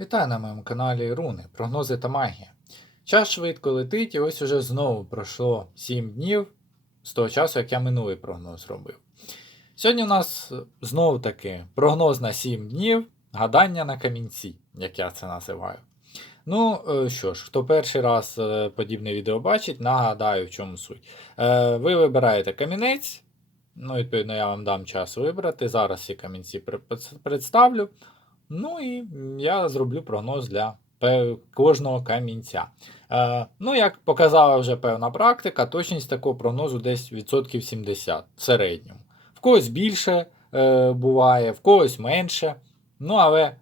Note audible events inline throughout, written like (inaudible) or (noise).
Вітаю на моєму каналі Руни, прогнози та магія. Час швидко летить, і ось уже знову пройшло 7 днів з того часу, як я минулий прогноз робив. Сьогодні у нас знову таки прогноз на 7 днів, гадання на камінці, як я це називаю. Ну е, що ж, хто перший раз е, подібне відео бачить, нагадаю, в чому суть. Е, Ви вибираєте камінець, ну, відповідно, я вам дам час вибрати. Зараз ці камінці представлю. Ну і я зроблю прогноз для кожного камінця. Е, ну, як показала вже певна практика, точність такого прогнозу десь відсотків 70 в середньому. В когось більше е, буває, в когось менше. Ну, але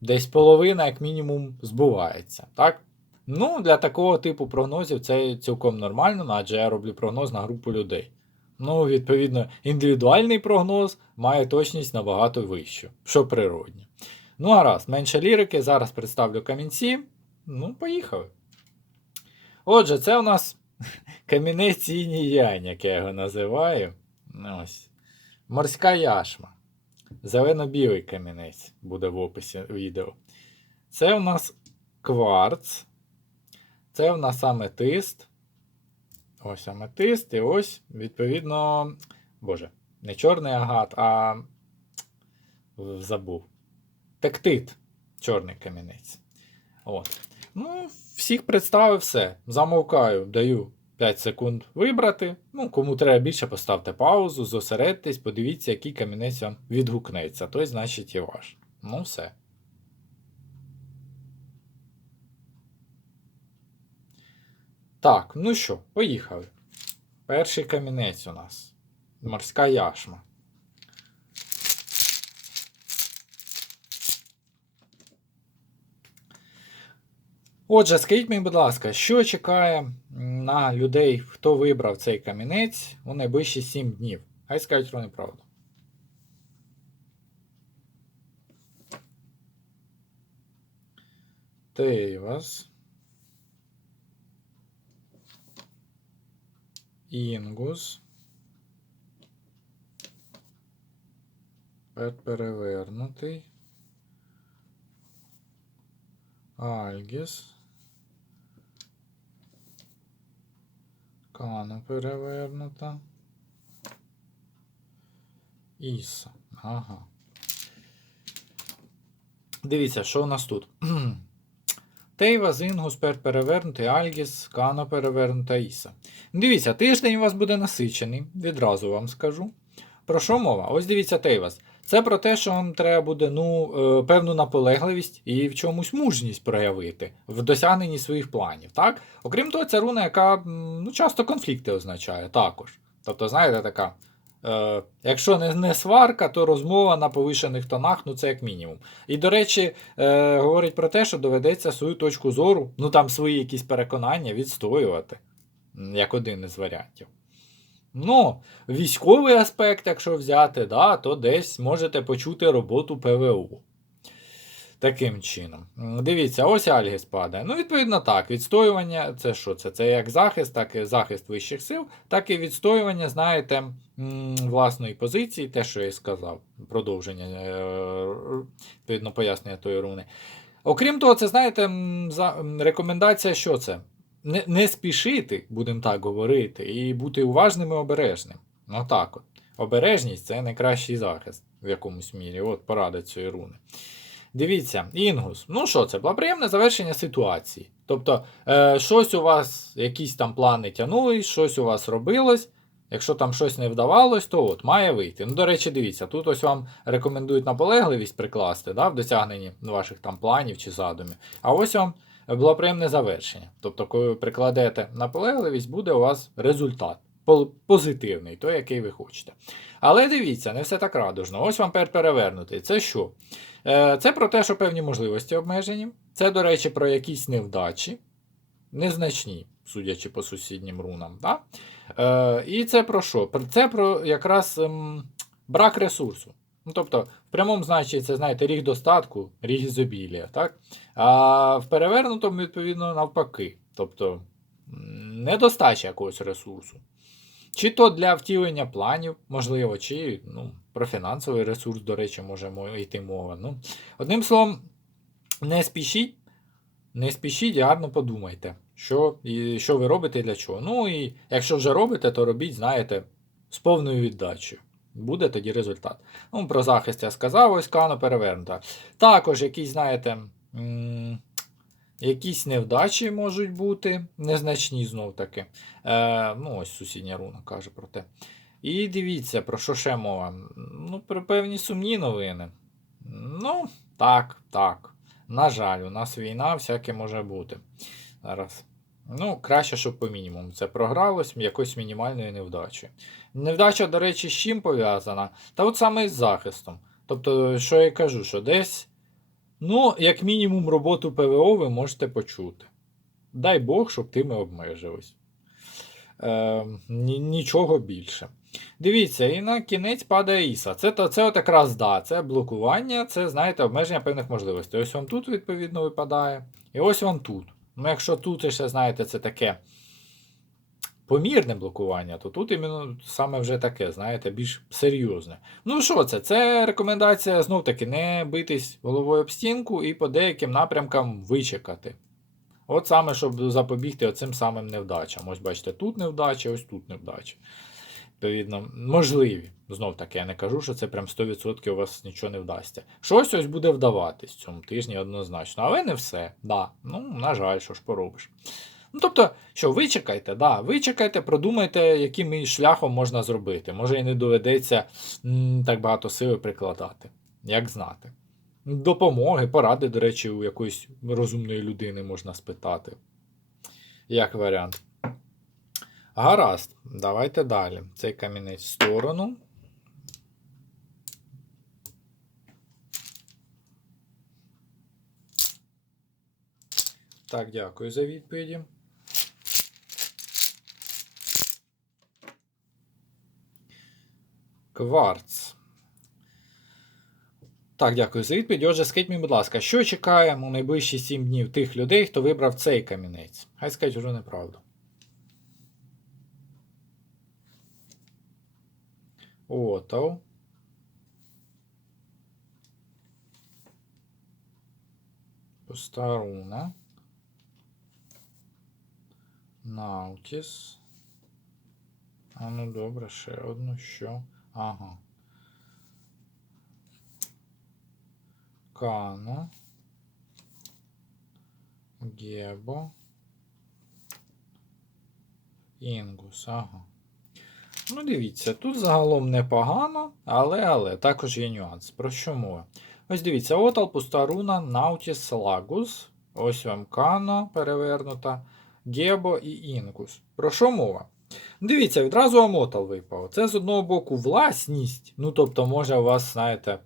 десь половина, як мінімум, збувається. Так? Ну, для такого типу прогнозів це цілком нормально, адже я роблю прогноз на групу людей. Ну, відповідно, індивідуальний прогноз має точність набагато вищу, що природньо. Ну, гаразд, менше лірики, зараз представлю камінці. Ну, поїхали. Отже, це у нас (laughs) камінець іній янь, як я його називаю. Ось. Морська яшма. Зелено-білий камінець буде в описі відео. Це у нас кварц. Це у нас аметист. Ось аметист. І ось, відповідно, боже, не чорний агат, а забув. Тектит. Чорний камінець. Ну, всіх представив все. Замовкаю, даю 5 секунд вибрати. Ну, кому треба більше, поставте паузу, зосередьтесь, подивіться, який камінець вам відгукнеться. Той, значить, і ваш. Ну, все. Так, ну що, поїхали. Перший камінець у нас. Морська яшма. Отже, скажіть мені, будь ласка, що чекає на людей, хто вибрав цей камінець у найближчі 7 днів? Хай скажуть вони правду. Тейвас. Інгус. Перевернутий. Альгіс. Кану перевернута. Іса. Ага. Дивіться, що у нас тут. (clears throat) Тейва, Зінгус, Пер перевернутий, Альгіс, Кано перевернута Іса. Дивіться, тиждень у вас буде насичений, відразу вам скажу. Про що мова? Ось дивіться Тейвас. Це про те, що вам треба буде ну, е, певну наполегливість і в чомусь мужність проявити в досягненні своїх планів. Так? Окрім того, це руна, яка ну, часто конфлікти означає також. Тобто, знаєте, така. Е, якщо не, не сварка, то розмова на повишених тонах, ну це як мінімум. І, до речі, е, говорить про те, що доведеться свою точку зору, ну там свої якісь переконання відстоювати, як один із варіантів. Ну, військовий аспект, якщо взяти, да, то десь можете почути роботу ПВО. Таким чином. Дивіться, ось Альгіс падає. Ну, відповідно, так, відстоювання це що? Це Це як захист, так і захист вищих сил, так і відстоювання, знаєте, власної позиції, те, що я сказав, продовження, е, відповідно, пояснення тої руни. Окрім того, це, знаєте, рекомендація, що це? Не, не спішити, будемо так говорити, і бути уважним і обережним. Ну так от. Обережність це найкращий захист в якомусь мірі. От порада цієї руни. Дивіться, інгус. Ну що це? Благоприємне завершення ситуації. Тобто, е, щось у вас, якісь там плани тягнулись, щось у вас робилось. Якщо там щось не вдавалось, то от має вийти. Ну, до речі, дивіться, тут ось вам рекомендують наполегливість прикласти да, в досягненні ваших там планів чи задумів. А ось вам благоприємне завершення. Тобто, коли ви прикладете наполегливість, буде у вас результат позитивний, той, який ви хочете. Але дивіться, не все так радужно. Ось вам пер перевернутий. Це що? Е, Це про те, що певні можливості обмежені. Це, до речі, про якісь невдачі, незначні, судячи по сусіднім рунам. Да? Е, І це про що? Це про якраз ем, брак ресурсу. Ну, тобто, в прямому значенні це, знаєте, ріг достатку, ріг ізобілія, так? А в перевернутому, відповідно, навпаки. Тобто недостача якогось ресурсу. Чи то для втілення планів, можливо, чи ну, про фінансовий ресурс, до речі, може йти мова. Ну, одним словом, Не спішіть, не спішіть, гарно подумайте, що, і, що ви робите і для чого. Ну і якщо вже робите, то робіть, знаєте, з повною віддачею. Буде тоді результат. Ну, про захист я сказав, ось кано перевернута. Також якісь, знаєте, якісь невдачі можуть бути, незначні знов таки. Е, ну, ось сусідня руна каже про те. І дивіться, про що ще мова? Ну, про певні сумні новини. Ну, так, так. На жаль, у нас війна, всяке може бути. Зараз. Ну, краще, щоб по мінімуму це програлось якоюсь мінімальною невдачею. Невдача, до речі, з чим пов'язана? Та от саме із захистом. Тобто, що я кажу, що десь, ну, як мінімум, роботу ПВО ви можете почути. Дай Бог, щоб тими обмежились. Е, ні- нічого більше. Дивіться, і на кінець падає Іса. Це, то- це от якраз да, це блокування, це, знаєте, обмеження певних можливостей. Ось вам тут, відповідно, випадає. І ось вам тут. Ну, якщо тут ще, знаєте, це таке помірне блокування, то тут іменно саме вже таке, знаєте, більш серйозне. Ну що це? Це рекомендація знов таки не битись головою об стінку і по деяким напрямкам вичекати. От саме, щоб запобігти оцим самим невдачам. Ось бачите, тут невдача, ось тут невдача. Відповідно, можливі. Знов таки, я не кажу, що це прям 100% у вас нічого не вдасться. Щось ось буде вдаватись цьому тижні однозначно, але не все. Да. Ну, на жаль, що ж поробиш. Ну, тобто, що, вичекайте, да, вичекайте, продумайте, яким шляхом можна зробити. Може і не доведеться м, так багато сили прикладати. Як знати. Допомоги, поради, до речі, у якоїсь розумної людини можна спитати. Як варіант. Гаразд, давайте далі. Цей камінець в сторону. Так, дякую за відповіді. Кварц. Так, дякую за відповідь. Отже, скажіть мені, будь ласка, що чекає у найближчі 7 днів тих людей, хто вибрав цей камінець? Хай скажуть вже неправду. Ото. Постаруна. Наутіс. А ну добре, ще одну що. Ага. Кано. Гебо. Інгус, ага. Ну, дивіться, тут загалом непогано, але але також є нюанс. Про що мова? Ось дивіться, Отал, Пустаруна, Наутіс, Лагус. Ось вам Кано перевернута, Гебо і Інгус. Про що мова? Дивіться, відразу вам Отал випав. Це з одного боку власність. Ну, тобто, може, у вас, знаєте,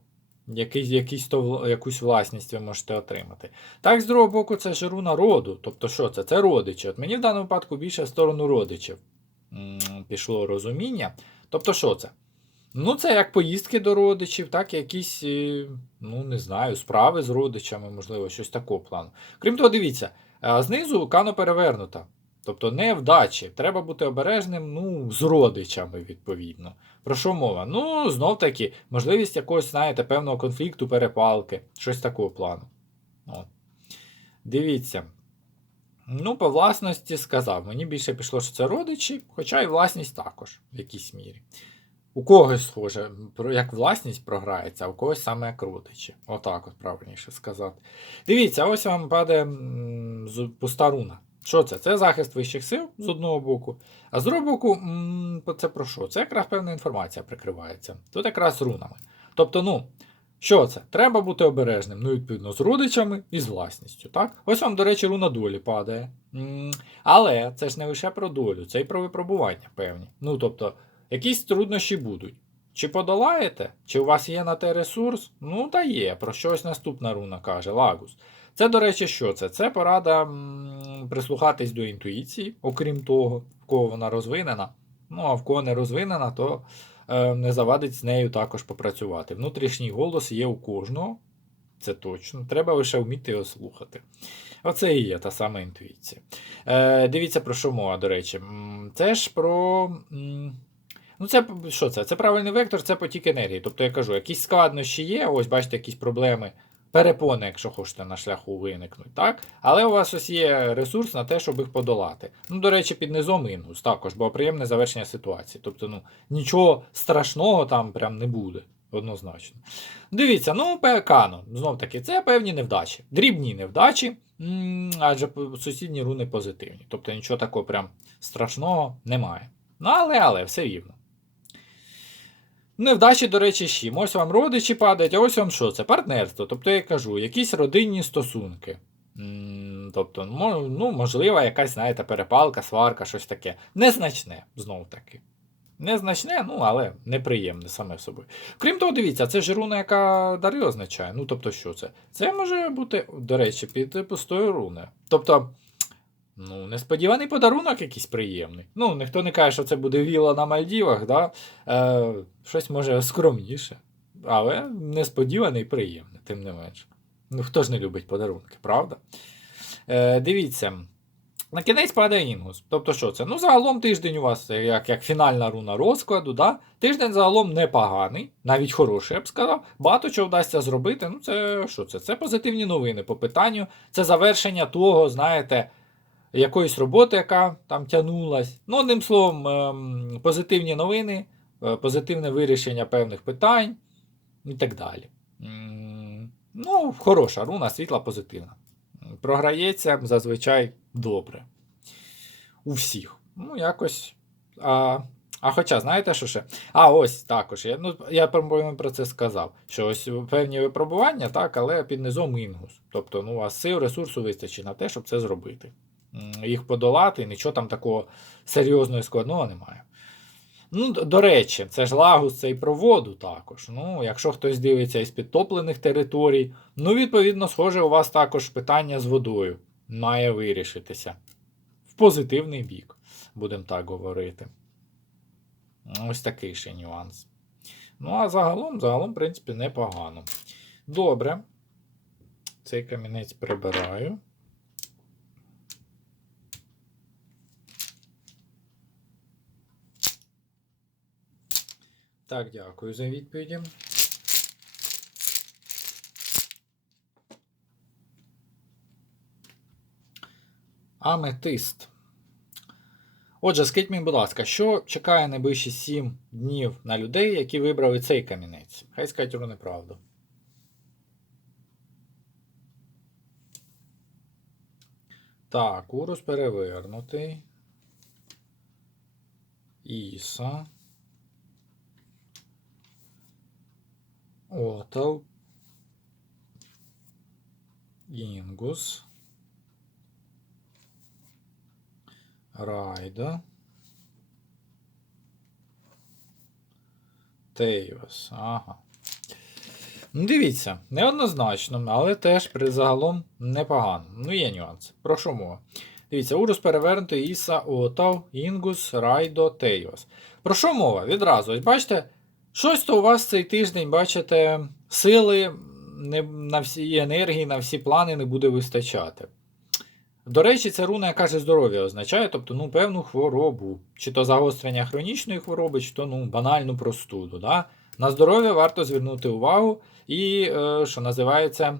якийсь, якийсь то, якусь власність ви можете отримати. Так, з другого боку, це ж руна роду. Тобто, що це? Це родичі. От мені в даному випадку більше в сторону родичів пішло розуміння. Тобто, що це? Ну, це як поїздки до родичів, так, якісь, е, ну, не знаю, справи з родичами, можливо, щось такого плану. Крім того, дивіться, е, знизу кано перевернута. Тобто невдачі. Треба бути обережним, ну, з родичами, відповідно. Про що мова? Ну, знов таки, можливість якогось, знаєте, певного конфлікту, перепалки, щось такого плану. От. Дивіться. Ну, по власності сказав. Мені більше пішло, що це родичі, хоча і власність також в якійсь мірі. У когось схоже, як власність програється, а у когось саме як родичі. Отак от правильніше сказати. Дивіться, ось вам падає пуста руна. Що це? Це захист вищих сил з одного боку, а з другого боку, це про що? Це якраз певна інформація прикривається. Тут якраз рунами. Тобто, ну, що це? Треба бути обережним, ну, відповідно, з родичами і з власністю. Так? Ось вам, до речі, руна долі падає. Але це ж не лише про долю, це і про випробування певні. Ну, тобто, якісь труднощі будуть. Чи подолаєте? Чи у вас є на те ресурс? Ну, та є. Про щось наступна руна каже, Лагус. Це, до речі, що це? Це порада м, прислухатись до інтуїції, окрім того, в кого вона розвинена. Ну, а в кого не розвинена, то не завадить з нею також попрацювати. Внутрішній голос є у кожного, це точно. Треба лише вміти його слухати. Оце і є та сама інтуїція. Е, дивіться, про що мова, до речі. Це ж про. Ну, це що це? Це правильний вектор, це потік енергії. Тобто я кажу, якісь складнощі є, ось бачите, якісь проблеми перепони, якщо хочете на шляху виникнуть, так? Але у вас ось є ресурс на те, щоб їх подолати. Ну, до речі, під низом інгус також, бо приємне завершення ситуації. Тобто, ну, нічого страшного там прям не буде. Однозначно. Дивіться, ну, Кано, знов таки, це певні невдачі. Дрібні невдачі, адже сусідні руни позитивні. Тобто нічого такого прям страшного немає. Ну, але, але, все рівно. Невдачі, до речі, ще. Ось вам родичі падають, а ось вам що? Це партнерство. Тобто я кажу, якісь родинні стосунки. Тобто, ну, можливо, якась, знаєте, перепалка, сварка, щось таке. Незначне, знов таки. Незначне, ну, але неприємне саме собою. Крім того, дивіться, це ж руна, яка дари означає. Ну, тобто, що це? Це може бути, до речі, під пустою руною. Тобто, ну, несподіваний подарунок якийсь приємний. Ну, ніхто не каже, що це буде віла на Мальдівах, да? е, щось може скромніше. Але несподіваний приємний, тим не менше. Ну, хто ж не любить подарунки, правда? Е, дивіться. На кінець падає інгус. Тобто, що це? Ну, загалом тиждень у вас, е, як, як фінальна руна розкладу, да? тиждень загалом непоганий, навіть хороший, я б сказав. Багато чого вдасться зробити. Ну, це що це? Це позитивні новини по питанню. Це завершення того, знаєте, якоїсь роботи, яка там тягнулась. Ну, одним словом, ем, позитивні новини, е, позитивне вирішення певних питань і так далі. Ну, хороша руна, світла, позитивна. Програється зазвичай добре. У всіх. Ну, якось. А, а хоча, знаєте, що ще? А, ось також. Я, ну, я про це сказав. Що ось певні випробування, так, але під низом інгус. Тобто, ну, у вас сил, ресурсу вистачить на те, щоб це зробити. Їх подолати, нічого там такого серйозного і складного немає. Ну, до речі, це ж лагус це і про воду також. Ну, якщо хтось дивиться із підтоплених територій, ну, відповідно, схоже, у вас також питання з водою має вирішитися. В позитивний бік, будемо так говорити. Ось такий ще нюанс. Ну, а загалом, загалом, в принципі, непогано. Добре. Цей камінець прибираю. Так, дякую за відповіді. Аметист. Отже, скажіть мені, будь ласка, що чекає найближчі 7 днів на людей, які вибрали цей камінець? Хай скажуть про неправду. Так, урус перевернутий. Іса. Отал. Інгус. Райда. Тейвас. Ага. Ну, дивіться, неоднозначно, але теж при загалом непогано. Ну, є нюанси. Про що мова? Дивіться, Урус перевернутий Іса, Отав, Інгус, Райдо, Тейвас. Про що мова? Відразу. Ось бачите, щось то у вас цей тиждень, бачите, сили не, на всі енергії, на всі плани не буде вистачати. До речі, це руна, яка же здоров'я означає, тобто ну, певну хворобу. Чи то загострення хронічної хвороби, чи то ну, банальну простуду. Да? На здоров'я варто звернути увагу і, е, що називається,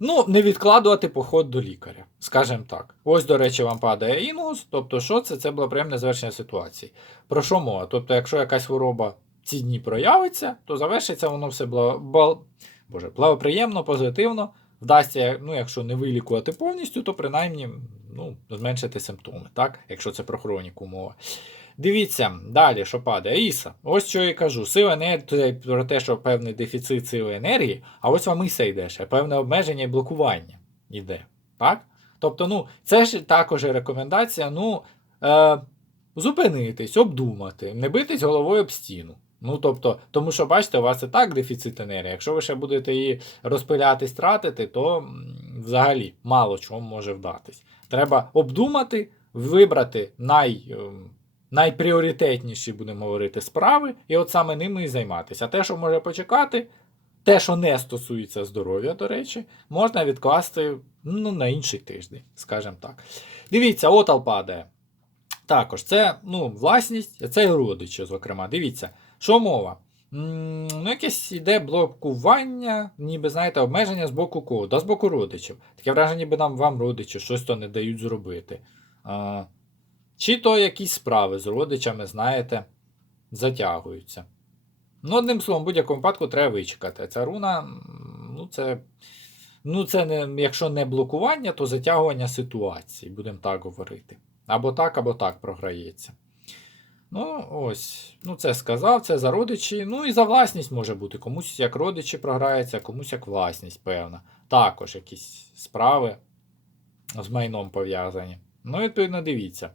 ну, не відкладувати поход до лікаря, скажімо так. Ось, до речі, вам падає інгус, тобто, що це? Це було приємне завершення ситуації. Про що мова? Тобто, якщо якась хвороба ці дні проявиться, то завершиться воно все бла... бал... Боже, благоприємно, позитивно. Вдасться, ну, якщо не вилікувати повністю, то принаймні ну, зменшити симптоми, так? якщо це про хроніку мова. Дивіться, далі, що падає. Іса. Ось що я кажу. Сила енергії про те, що певний дефіцит сили енергії, а ось вам Іса йде ще, певне обмеження і блокування йде. Так? Тобто, ну, це ж також рекомендація, ну, е, зупинитись, обдумати, не битись головою об стіну. Ну, тобто, тому що, бачите, у вас і так дефіцит енергії. Якщо ви ще будете її розпилятись, тратити, то взагалі мало чого може вдатись. Треба обдумати, вибрати най, ем, найпріоритетніші, будемо говорити, справи, і от саме ними і займатися. А те, що може почекати, те, що не стосується здоров'я, до речі, можна відкласти ну, на інший тиждень, скажімо так. Дивіться, отал падає. Також це ну, власність, це і родичі, зокрема. Дивіться, що мова? ну, якесь іде блокування, ніби, знаєте, обмеження з боку кого? Да, з боку родичів. Таке враження, ніби нам вам родичі щось то не дають зробити. А, чи то якісь справи з родичами, знаєте, затягуються. Ну, одним словом, в будь-якому випадку треба вичекати. Ця руна, ну, це. Ну, це не, якщо не блокування, то затягування ситуації, будемо так говорити. Або так, або так програється. Ну, ось, ну це сказав, це за родичі. Ну і за власність може бути. Комусь як родичі програється, комусь як власність, певна. Також якісь справи з майном пов'язані. Ну, відповідно, дивіться.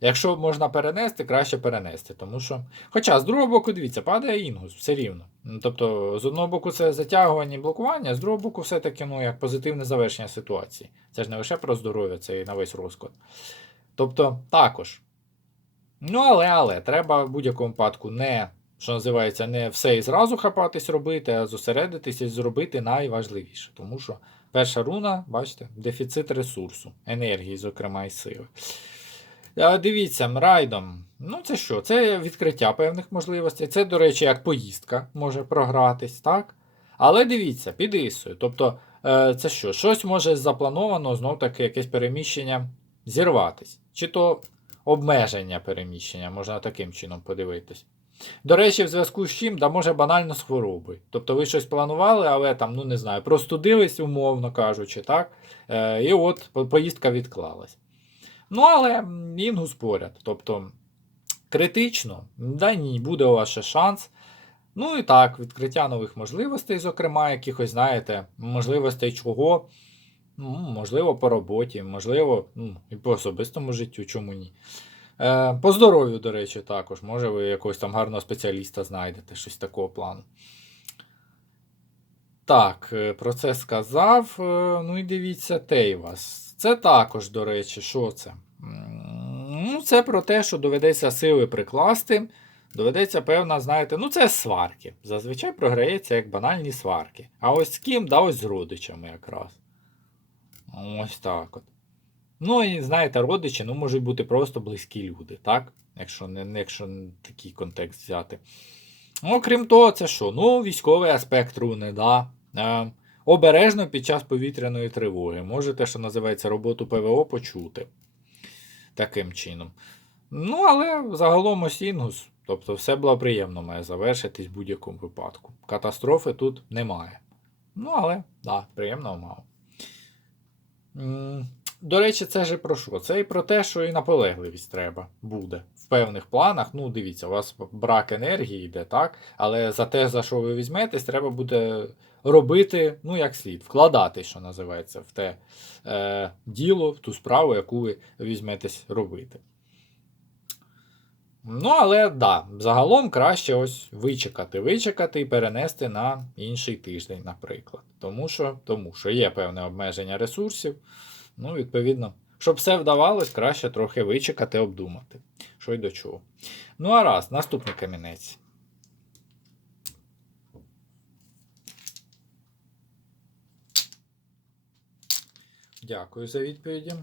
Якщо можна перенести, краще перенести. Тому що. Хоча, з другого боку, дивіться, падає інгус, все рівно. Ну, Тобто, з одного боку, це затягування і блокування, з другого боку, все-таки ну, як позитивне завершення ситуації. Це ж не лише про здоров'я, це і на весь розклад. Тобто, також. Ну, але, але, треба в будь-якому випадку не, що називається, не все і зразу хапатись робити, а зосередитись і зробити найважливіше. Тому що перша руна, бачите, дефіцит ресурсу, енергії, зокрема, і сили. А, Дивіться, райдом. Ну, це що? Це відкриття певних можливостей. Це, до речі, як поїздка може програтись, так? Але дивіться, під ісою. Тобто, е, це що? Щось може заплановано, знов таки, якесь переміщення зірватись. Чи то обмеження переміщення, можна таким чином подивитись. До речі, в зв'язку з чим, да може банально з хворобою. Тобто ви щось планували, але там, ну не знаю, простудились, умовно кажучи, так? Е, і от поїздка відклалась. Ну, але м, інгус поряд. Тобто критично, да ні, буде у вас ще шанс. Ну і так, відкриття нових можливостей, зокрема, якихось, знаєте, можливостей чого. Ну, можливо, по роботі, можливо, ну, і по особистому життю, чому ні. Е, по здоров'ю, до речі, також. Може, ви якогось там гарного спеціаліста знайдете, щось такого плану. Так, е, про це сказав. Е, Ну і дивіться, Тейвас. Це також, до речі, що це? Ну, це про те, що доведеться сили прикласти. Доведеться, певна, знаєте, ну це сварки. Зазвичай програється як банальні сварки. А ось з ким? Да ось з родичами якраз. Ось так от. Ну і знаєте, родичі ну, можуть бути просто близькі люди, так? Якщо не якщо такий контекст взяти. Ну, крім того, це що? Ну, військовий аспект руни, да. Е, обережно під час повітряної тривоги. Можете, що називається, роботу ПВО почути. Таким чином. Ну, але загалом ось інгус. Тобто все благоприємно має завершитись в будь-якому випадку. Катастрофи тут немає. Ну, але, да, приємного мало. До речі, це ж і про що? Це і про те, що і наполегливість треба буде в певних планах. Ну, дивіться, у вас брак енергії йде, так? Але за те, за що ви візьметесь, треба буде робити, ну, як слід, вкладати, що називається, в те е, діло, в ту справу, яку ви візьметесь робити. Ну, але да, загалом краще ось вичекати, вичекати і перенести на інший тиждень, наприклад. Тому що, тому що є певне обмеження ресурсів. Ну, відповідно, щоб все вдавалось, краще трохи вичекати, обдумати, що й до чого. Ну, а раз, наступний камінець. Дякую за відповіді.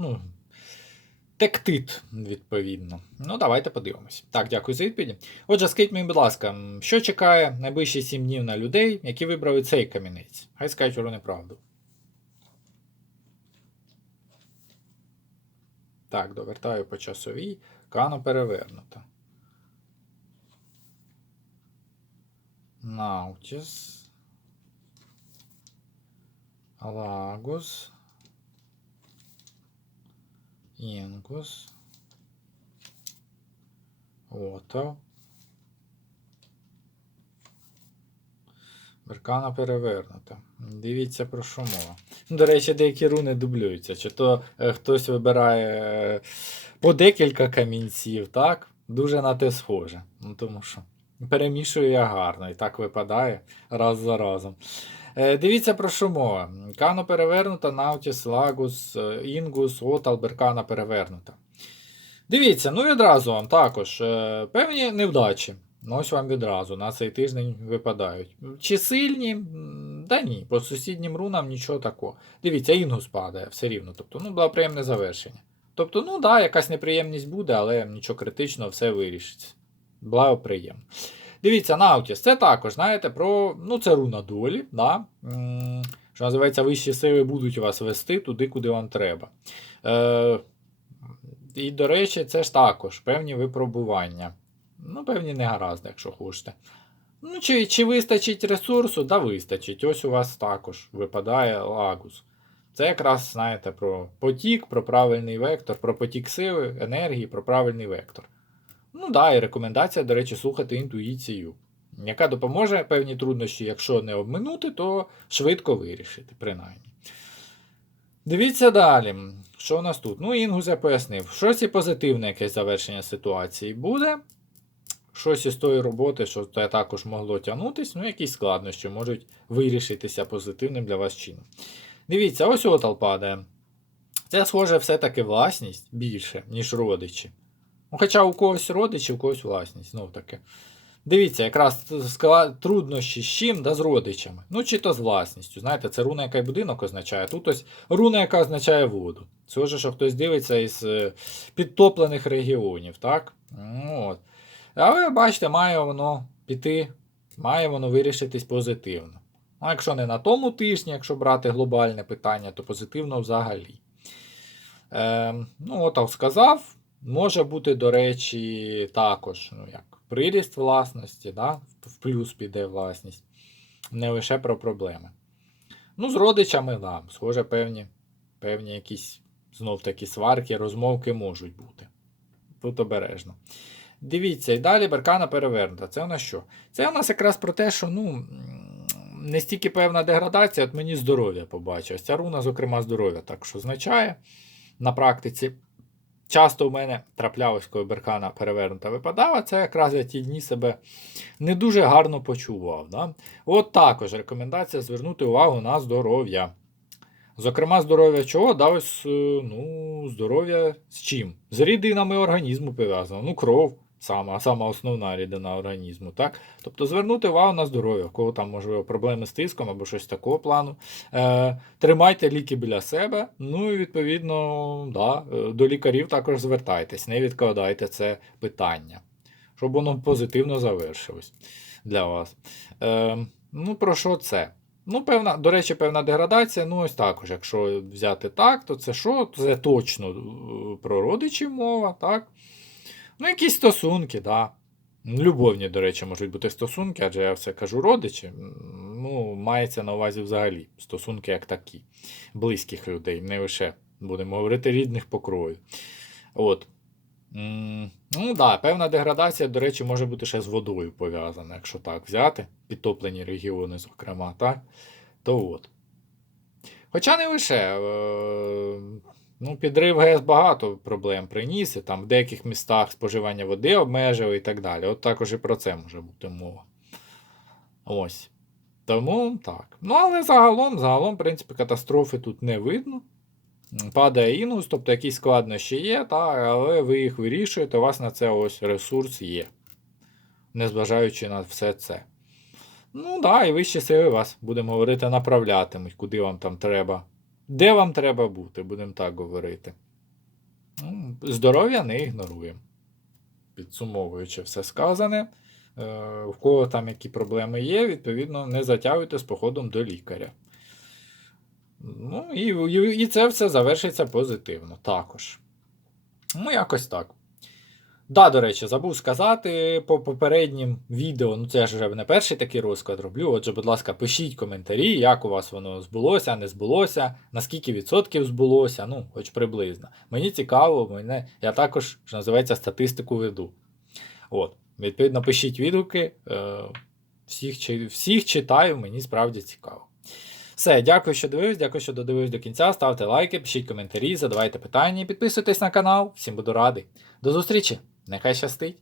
Ну, тектит, відповідно. Ну, давайте подивимось. Так, дякую за відповіді. Отже, скажіть мені, будь ласка, що чекає найближчі 7 днів на людей, які вибрали цей камінець? Хай скажуть про неправду. Так, довертаю по часовій. Кано перевернуто. Наутіс. Лагус. Інгус. Ото. Беркана перевернута. Дивіться про що мова. Ну, До речі, деякі руни дублюються. Чи то е, хтось вибирає е, по декілька камінців, так? Дуже на те схоже. Ну, тому що перемішую я гарно і так випадає раз за разом. Е, Дивіться про що мова. Кано перевернута, Наутіс, Лагус, е, Інгус, Отал, Беркана перевернута. Дивіться, ну відразу вам також е, певні невдачі. Ну, ось вам відразу на цей тиждень випадають. Чи сильні? Та ні, по сусіднім рунам нічого такого. Дивіться, Інгус падає все рівно. Тобто, ну, благоприємне завершення. Тобто, ну да, якась неприємність буде, але нічого критичного, все вирішиться. Благо приємно. Дивіться, Наутіс, це також, знаєте, про. Ну, це руна долі, да? Що називається, вищі сили будуть вас вести туди, куди вам треба. Е, і, до речі, це ж також певні випробування. Ну, певні негаразди, якщо хочете. Ну, чи, чи вистачить ресурсу? Да, вистачить. Ось у вас також випадає лагус. Це якраз, знаєте, про потік, про правильний вектор, про потік сили, енергії, про правильний вектор. Ну да, і рекомендація, до речі, слухати інтуїцію, яка допоможе певні труднощі, якщо не обминути, то швидко вирішити, принаймні. Дивіться далі. Що у нас тут? Ну, Інгус пояснив. Щось і позитивне якесь завершення ситуації буде. Щось із тої роботи, що також могло тягнутись, ну, якісь складнощі можуть вирішитися позитивним для вас чином. Дивіться, ось отал падає. Це, схоже, все-таки власність більше, ніж родичі. Ну, хоча у когось родичі, у когось власність, знов таки. Дивіться, якраз труднощі з чим, да з родичами. Ну, чи то з власністю. Знаєте, це руна, яка й будинок означає, тут ось руна, яка означає воду. Схоже, що хтось дивиться із е, підтоплених регіонів, так? Ну, От. Але бачите, має воно піти, має воно вирішитись позитивно. А якщо не на тому тижні, якщо брати глобальне питання, то позитивно взагалі. Е, ну, от сказав. Може бути, до речі, також ну, як, приріст власності, да? в плюс піде власність. Не лише про проблеми. Ну, з родичами, да, схоже, певні, певні якісь знов такі сварки, розмовки можуть бути. Тут обережно. Дивіться, і далі беркана перевернута. Це у нас що? Це у нас якраз про те, що ну, не стільки певна деградація, от мені здоров'я побачилось. Ця руна, зокрема, здоров'я також означає на практиці. Часто у мене траплялось, коли беркана перевернута випадала, це якраз я ті дні себе не дуже гарно почував. Да? От також рекомендація звернути увагу на здоров'я. Зокрема, здоров'я чого? Да, ось, е, ну, здоров'я з чим? З рідинами організму пов'язано. Ну, кров, сама, сама основна рідина організму. Так? Тобто звернути увагу на здоров'я, у кого там, можливо, проблеми з тиском або щось такого плану. Е, тримайте ліки біля себе. Ну і відповідно, да, е, до лікарів також звертайтесь, не відкладайте це питання, щоб воно позитивно завершилось для вас. Е, ну, про що це? Ну, певна, до речі, певна деградація. Ну, ось також, якщо взяти так, то це що? Це точно е, про родичів мова, так? Ну, якісь стосунки, да. Любовні, до речі, можуть бути стосунки, адже я все кажу родичі. Ну, мається на увазі взагалі стосунки як такі, близьких людей, не лише будемо говорити рідних по крові. От. Ну, так, да, певна деградація, до речі, може бути ще з водою пов'язана, якщо так взяти, підтоплені регіони, зокрема, так? То от. Хоча не лише. Е, ну, підрив ГЕС багато проблем приніс, і там в деяких містах споживання води обмежили і так далі. От також і про це може бути мова. Ось. Тому так. Ну, але загалом, загалом, в принципі, катастрофи тут не видно. Падає інус, тобто якісь складнощі є, так, але ви їх вирішуєте, у вас на це ось ресурс є. Незважаючи на все це. Ну так, да, і вищі сили вас, будемо говорити, направлятимуть, куди вам там треба. Де вам треба бути, будемо так говорити. Ну, здоров'я не ігноруємо. Підсумовуючи все сказане, е, в кого там які проблеми є, відповідно, не затягуйте з походом до лікаря. Ну, і, і, і це все завершиться позитивно також. Ну, якось так. Да, до речі, забув сказати по попереднім відео, ну це ж вже не перший такий розклад роблю. Отже, будь ласка, пишіть коментарі, як у вас воно збулося, не збулося, наскільки відсотків збулося, ну, хоч приблизно. Мені цікаво, мене, я також, що називається, статистику веду. От, відповідно, пишіть відгуки, е, всіх, всіх читаю, мені справді цікаво. Все, дякую, що дивились, дякую, що додивились до кінця. Ставте лайки, пишіть коментарі, задавайте питання, підписуйтесь на канал. Всім буду радий. До зустрічі! Нехай щастить!